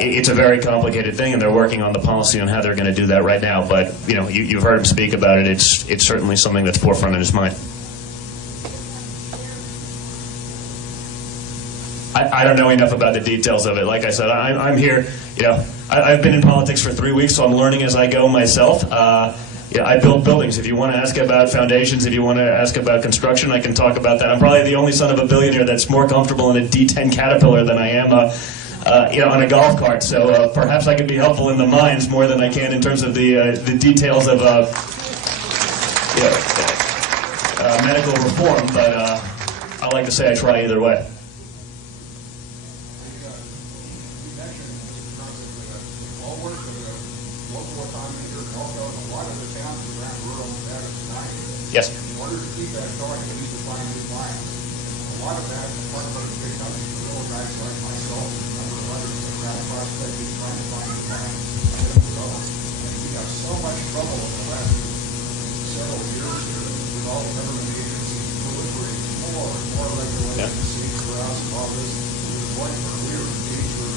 It's a very complicated thing, and they're working on the policy on how they're going to do that right now. But you've heard him speak about it. It's certainly something that's forefront in his mind. I don't know enough about the details of it. Like I said, I'm here. I've been in politics for 3 weeks, so I'm learning as I go myself. I build buildings. If you want to ask about foundations, if you want to ask about construction, I can talk about that. I'm probably the only son of a billionaire that's more comfortable in a D10 Caterpillar than I am on a golf cart. So perhaps I could be helpful in the mines more than I can in terms of the details of medical reform. But I like to say I try either way. Yes. In order to keep that going, we need to find new clients. A lot of that is part of the big companies, the little guys like myself, and a number of others that are out prospecting, trying to find new clients. And we have so much trouble in the last several years here with all the government agencies proliferating more and more regulations, safe for us and all this. We were engaged for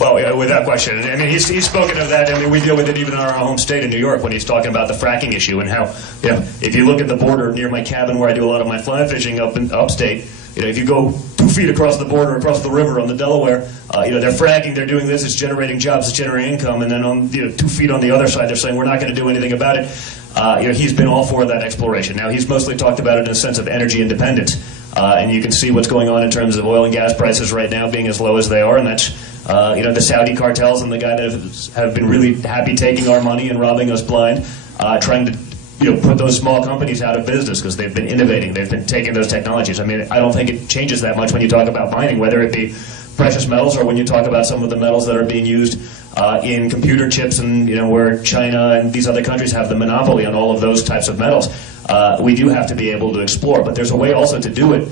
Well, without question. I mean, he's spoken of that. I mean, we deal with it even in our home state in New York when he's talking about the fracking issue and how, if you look at the border near my cabin where I do a lot of my fly fishing up in upstate, if you go 2 feet across the border, across the river on the Delaware, they're fracking, they're doing this, it's generating jobs, it's generating income, and then on 2 feet on the other side, they're saying we're not going to do anything about it. He's been all for that exploration. Now, he's mostly talked about it in a sense of energy independence. And you can see what's going on in terms of oil and gas prices right now being as low as they are, and that's the Saudi cartels and the guy that have been really happy taking our money and robbing us blind, trying to put those small companies out of business because they've been innovating, they've been taking those technologies. I mean, I don't think it changes that much when you talk about mining, whether it be precious metals or when you talk about some of the metals that are being used in computer chips and where China and these other countries have the monopoly on all of those types of metals. We do have to be able to explore, but there's a way also to do it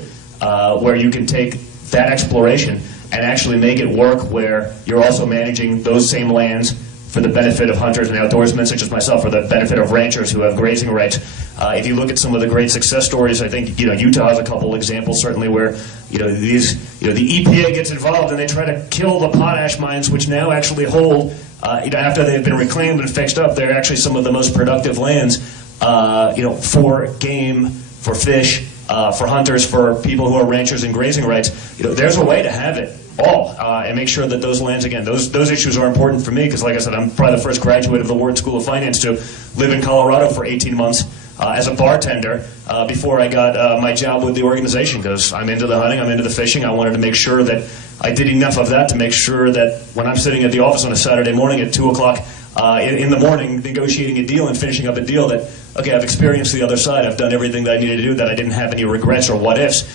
where you can take that exploration and actually make it work where you're also managing those same lands for the benefit of hunters and outdoorsmen such as myself, for the benefit of ranchers who have grazing rights. If you look at some of the great success stories, I think Utah has a couple examples certainly where the EPA gets involved and they try to kill the potash mines, which now actually hold after they've been reclaimed and fixed up, they're actually some of the most productive lands for game, for fish, for hunters, for people who are ranchers and grazing rights. There's a way to have it all and make sure that those lands, again, those issues are important for me because, like I said, I'm probably the first graduate of the Wharton School of Finance to live in Colorado for 18 months as a bartender before I got my job with the organization because I'm into the hunting, I'm into the fishing. I wanted to make sure that I did enough of that to make sure that when I'm sitting at the office on a Saturday morning at 2 o'clock in the morning negotiating a deal and finishing up a deal that, okay, I've experienced the other side, I've done everything that I needed to do, that I didn't have any regrets or what ifs.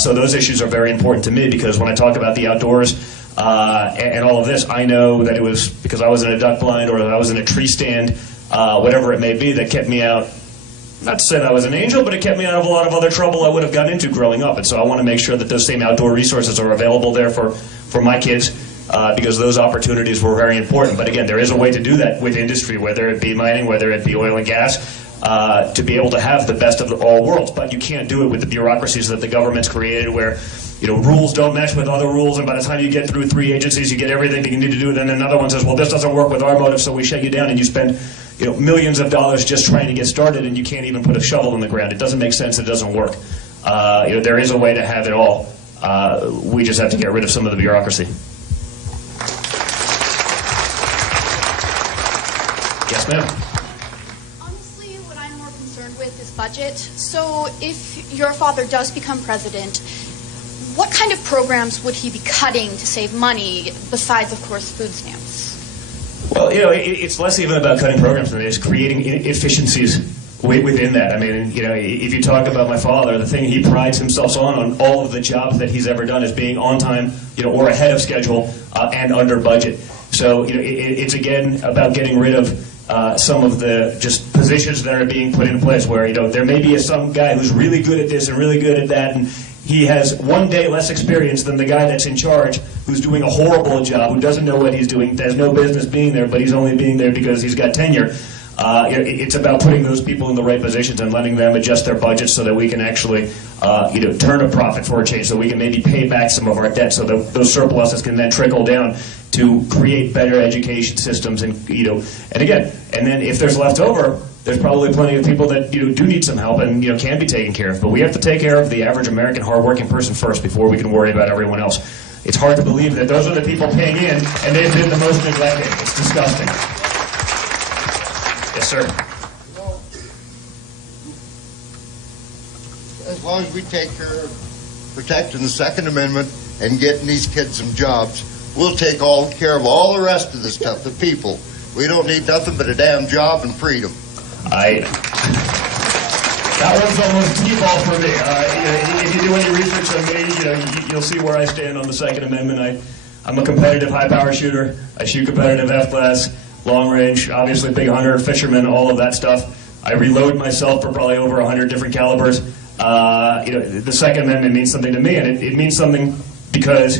So those issues are very important to me because when I talk about the outdoors and all of this, I know that it was because I was in a duck blind or I was in a tree stand, whatever it may be, that kept me out. Not to say that I was an angel, but it kept me out of a lot of other trouble I would have gotten into growing up. And so I want to make sure that those same outdoor resources are available there for my kids because those opportunities were very important. But again, there is a way to do that with industry, whether it be mining, whether it be oil and gas, to be able to have the best of all worlds. But you can't do it with the bureaucracies that the government's created where rules don't mesh with other rules, and by the time you get through 3 agencies, you get everything that you need to do, and then another one says, well, this doesn't work with our motive, so we shut you down, and you spend millions of dollars just trying to get started, and you can't even put a shovel in the ground. It doesn't make sense. It doesn't work. There is a way to have it all. We just have to get rid of some of the bureaucracy. Yes, ma'am. Honestly, what I'm more concerned with is budget. So if your father does become president, what kind of programs would he be cutting to save money besides, of course, food stamps? Well, it's less even about cutting programs than it is creating efficiencies within that. I mean, if you talk about my father, the thing he prides himself on all of the jobs that he's ever done is being on time, or ahead of schedule and under budget. So, it's again about getting rid of some of the just positions that are being put in place where, there may be some guy who's really good at this and really good at that, and he has 1 day less experience than the guy that's in charge, who's doing a horrible job, who doesn't know what he's doing, has no business being there, but he's only being there because he's got tenure. It's about putting those people in the right positions and letting them adjust their budgets so that we can actually, turn a profit for a change, so we can maybe pay back some of our debt, so that those surpluses can then trickle down to create better education systems, and then if there's left over, there's probably plenty of people that do need some help and can be taken care of. But we have to take care of the average American hardworking person first before we can worry about everyone else. It's hard to believe that those are the people paying in, and they've been the most neglected. It's disgusting. Yes, sir. As long as we take care of protecting the Second Amendment and getting these kids some jobs, we'll take all care of all the rest of the stuff, the people. We don't need nothing but a damn job and freedom. That one's almost T-ball for me. If you do any research on me, you'll see where I stand on the Second Amendment. I'm a competitive high-power shooter. I shoot competitive F-class, long range, obviously big hunter, fisherman, all of that stuff. I reload myself for probably over 100 different calibers. The Second Amendment means something to me, and it means something because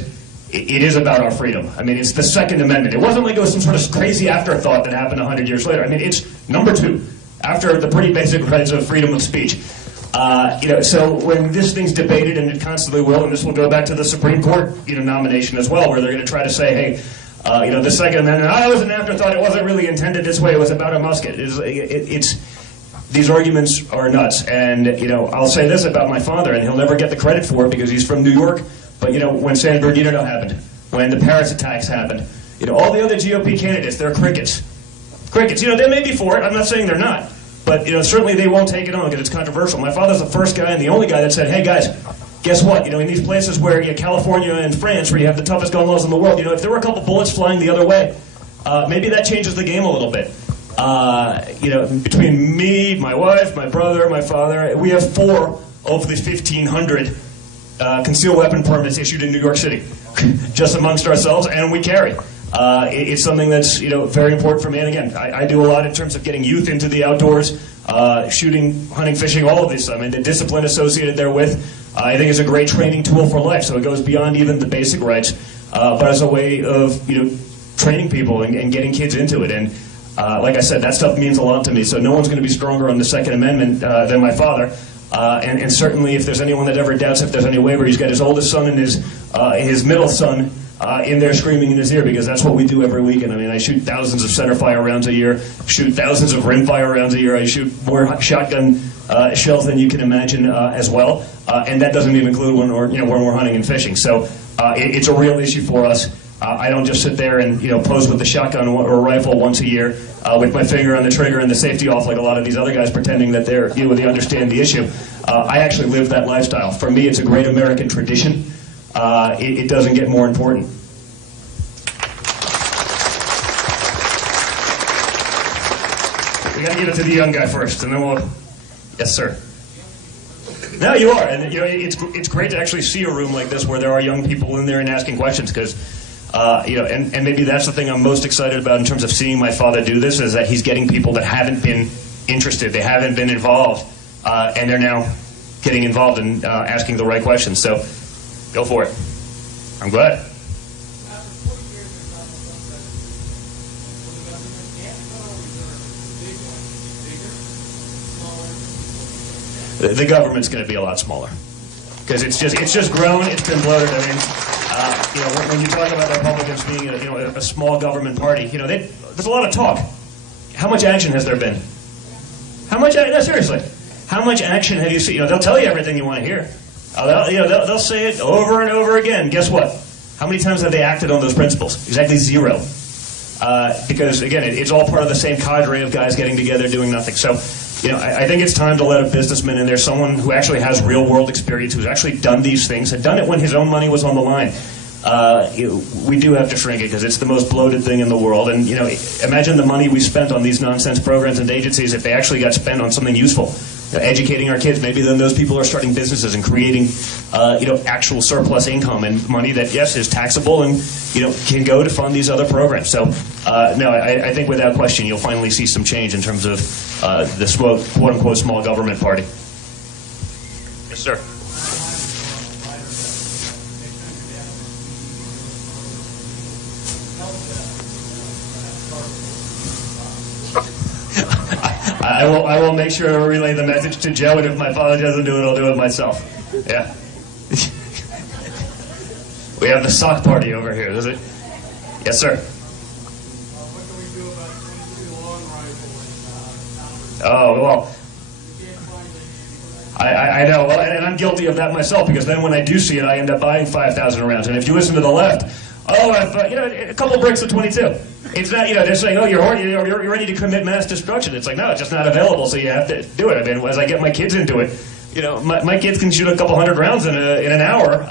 it is about our freedom. I mean, it's the Second Amendment. It wasn't like it was some sort of crazy afterthought that happened 100 years later. I mean, it's number 2, after the pretty basic rights of freedom of speech. So when this thing's debated, and it constantly will, and this will go back to the Supreme Court, nomination as well, where they're going to try to say, hey, the Second Amendment, it was an afterthought. It wasn't really intended this way. It was about a musket. These arguments are nuts. And, I'll say this about my father, and he'll never get the credit for it because he's from New York. But, when San Bernardino happened, when the Paris attacks happened, all the other GOP candidates, they're crickets. Crickets. They may be for it. I'm not saying they're not. But, certainly they won't take it on because it's controversial. My father's the first guy and the only guy that said, hey, guys, guess what? In these places where, California and France, where you have the toughest gun laws in the world, if there were a couple bullets flying the other way, maybe that changes the game a little bit. Between me, my wife, my brother, my father, we have 4 of the 1,500 concealed weapon permits issued in New York City, just amongst ourselves, and we carry. It's something that's very important for me. And again, I do a lot in terms of getting youth into the outdoors, shooting, hunting, fishing, all of this. I mean, the discipline associated therewith, I think, is a great training tool for life. So it goes beyond even the basic rights, but as a way of training people and getting kids into it. And like I said, that stuff means a lot to me. So no one's going to be stronger on the Second Amendment than my father. And certainly, if there's anyone that ever doubts if there's any waiver, he's got his oldest son and his middle son in there screaming in his ear, because that's what we do every weekend. I mean, I shoot thousands of centerfire rounds a year, shoot thousands of rimfire rounds a year. I shoot more shotgun shells than you can imagine as well, and that doesn't even include when we're hunting and fishing. So it's a real issue for us. I don't just sit there and pose with the shotgun or rifle once a year with my finger on the trigger and the safety off like a lot of these other guys pretending that they understand the issue. I actually live that lifestyle. For me, it's a great American tradition. It doesn't get more important. We got to give it to the young guy first, and then we'll. Yes, sir. No, you are, and it's great to actually see a room like this where there are young people in there and asking questions, because. And maybe that's the thing I'm most excited about in terms of seeing my father do this, is that he's getting people that haven't been interested, they haven't been involved, and they're now getting involved and asking the right questions. So, go for it. I'm glad. The government's going to be a lot smaller, because it's just grown, it's been bloated. I mean. When you talk about the Republicans being a small government party, there's a lot of talk. How much action has there been? No, seriously. How much action have you seen? They'll tell you everything you want to hear. They'll say it over and over again. Guess what? How many times have they acted on those principles? Exactly 0. Because again, it's all part of the same cadre of guys getting together doing nothing. So, I think it's time to let a businessman in there, someone who actually has real world experience, who's actually done these things, had done it when his own money was on the line. We do have to shrink it because it's the most bloated thing in the world. And imagine the money we spent on these nonsense programs and agencies if they actually got spent on something useful, educating our kids. Maybe then those people are starting businesses and creating, actual surplus income and money that yes is taxable and can go to fund these other programs. So no, I think without question you'll finally see some change in terms of the quote unquote small government party. Yes, sir. I will make sure to relay the message to Joe, and if my father doesn't do it, I'll do it myself. Yeah. We have the sock party over here, is it? Yes, sir. What can we do about 22 long rifle in Oh, well, you can't find any. I know, well, and I'm guilty of that myself, because then when I do see it, I end up buying 5,000 rounds. And if you listen to the left, a couple bricks of 22. It's not, they're saying, oh, you're ready to commit mass destruction. It's like, no, it's just not available, so you have to do it. I mean, as I get my kids into it, my kids can shoot a couple hundred rounds in an hour,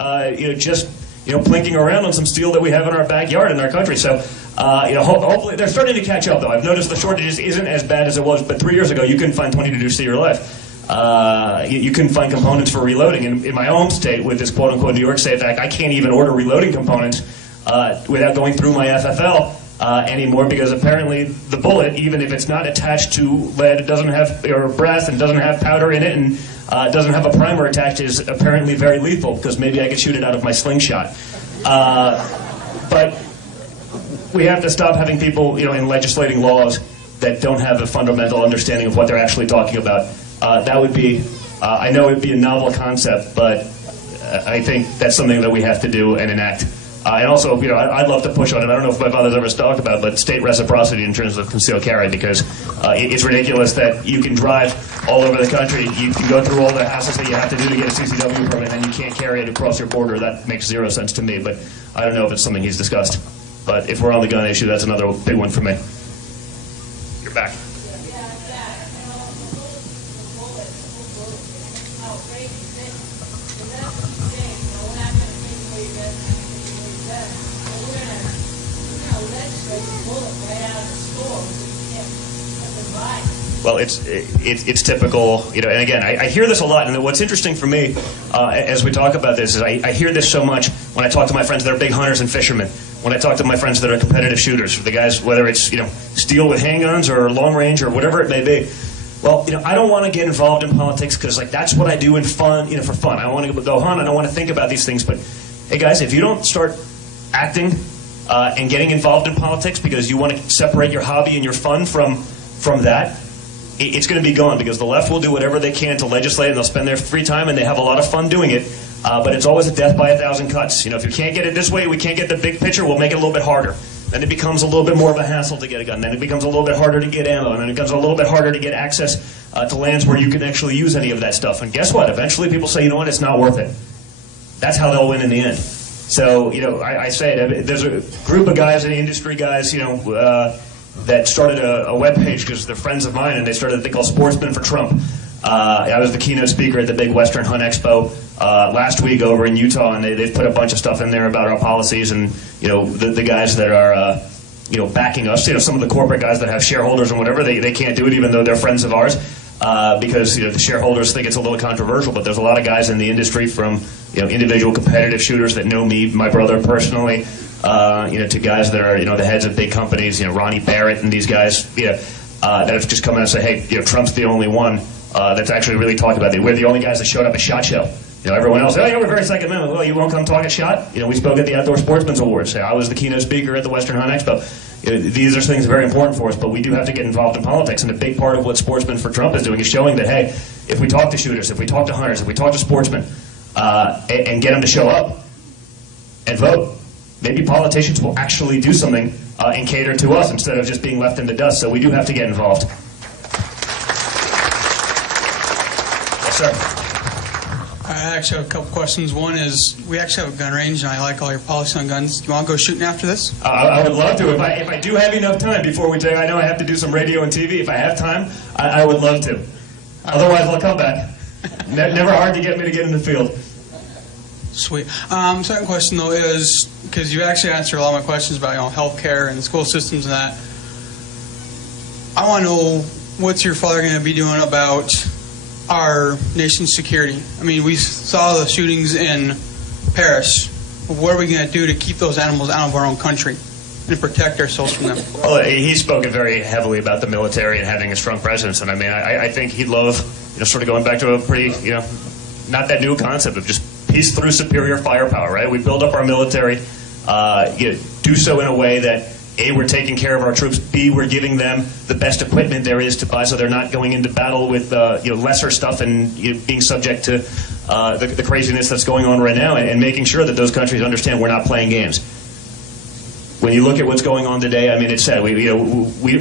just plinking around on some steel that we have in our backyard in our country. So, hopefully they're starting to catch up, though. I've noticed the shortages isn't as bad as it was, but 3 years ago, you couldn't find 22 to save your life. You couldn't find components for reloading. In my home state, with this quote-unquote New York Safe Act, I can't even order reloading components without going through my FFL anymore, because apparently the bullet, even if it's not attached to lead, it doesn't have, or brass, and doesn't have powder in it, and doesn't have a primer attached, is apparently very lethal, because maybe I could shoot it out of my slingshot. But we have to stop having people, in legislating laws that don't have a fundamental understanding of what they're actually talking about. That would be, I know it would be a novel concept, but I think that's something that we have to do and enact. And also, I'd love to push on it. I don't know if my father's ever talked about, but state reciprocity in terms of concealed carry, because it's ridiculous that you can drive all over the country. You can go through all the hassles that you have to do to get a CCW permit, and you can't carry it across your border. That makes zero sense to me, but I don't know if it's something he's discussed. But if we're on the gun issue, that's another big one for me. You're back. Well, it's typical, and again, I hear this a lot, and what's interesting for me as we talk about this is I hear this so much when I talk to my friends that are big hunters and fishermen, when I talk to my friends that are competitive shooters, the guys, whether it's, steel with handguns or long range or whatever it may be. Well, I don't want to get involved in politics because, that's what I do in fun, for fun. I want to go hunt, I don't want to think about these things, but hey guys, if you don't start acting and getting involved in politics because you want to separate your hobby and your fun from that, it's going to be gone, because the left will do whatever they can to legislate, and they'll spend their free time, and they have a lot of fun doing it, but it's always a death by 1,000 cuts. If you can't get it this way, we can't get the big picture, we'll make it a little bit harder. Then it becomes a little bit more of a hassle to get a gun. Then it becomes a little bit harder to get ammo, and then it becomes a little bit harder to get access to lands where you can actually use any of that stuff. And guess what? Eventually people say, it's not worth it. That's how they'll win in the end. So, I say it, there's a group of guys, industry guys, that started a web page because they're friends of mine, and they started a thing called Sportsmen for Trump. I was the keynote speaker at the big Western Hunt Expo last week over in Utah, and they've put a bunch of stuff in there about our policies, and the guys that are backing us, some of the corporate guys that have shareholders and whatever, they can't do it even though they're friends of ours, because the shareholders think it's a little controversial. But there's a lot of guys in the industry, from individual competitive shooters that know me, my brother personally, to guys that are, the heads of big companies, Ronnie Barrett and these guys, that have just come in and say, hey, Trump's the only one that's actually really talking about it. We're the only guys that showed up at SHOT Show. Everyone else, we're very Second Amendment. Well, you won't come talk at SHOT? We spoke at the Outdoor Sportsman's Awards. I was the keynote speaker at the Western Hunt Expo. These are things very important for us, but we do have to get involved in politics, and a big part of what Sportsmen for Trump is doing is showing that, hey, if we talk to shooters, if we talk to hunters, if we talk to sportsmen, and get them to show up and vote, maybe politicians will actually do something and cater to us instead of just being left in the dust. So we do have to get involved. Yes, sir. I actually have a couple questions. One is, we actually have a gun range, and I like all your policy on guns. Do you want to go shooting after this? I would love to. If I do have enough time before we take, I know I have to do some radio and TV. If I have time, I would love to. Otherwise, I'll come back. Never hard to get me to get in the field. Sweet. Second question, though, is, because you actually answered a lot of my questions about healthcare and the school systems and that, I want to know, what's your father going to be doing about our nation's security? I mean, we saw the shootings in Paris. What are we going to do to keep those animals out of our own country and protect ourselves from them? Well, he's spoken very heavily about the military and having a strong presence, and I think he'd love, sort of going back to a pretty, not that new concept of just peace through superior firepower, right? We build up our military, do so in a way that A, we're taking care of our troops. B, we're giving them the best equipment there is to buy, so they're not going into battle with lesser stuff and being subject to the craziness that's going on right now, and making sure that those countries understand we're not playing games. When you look at what's going on today, I mean, it's sad. We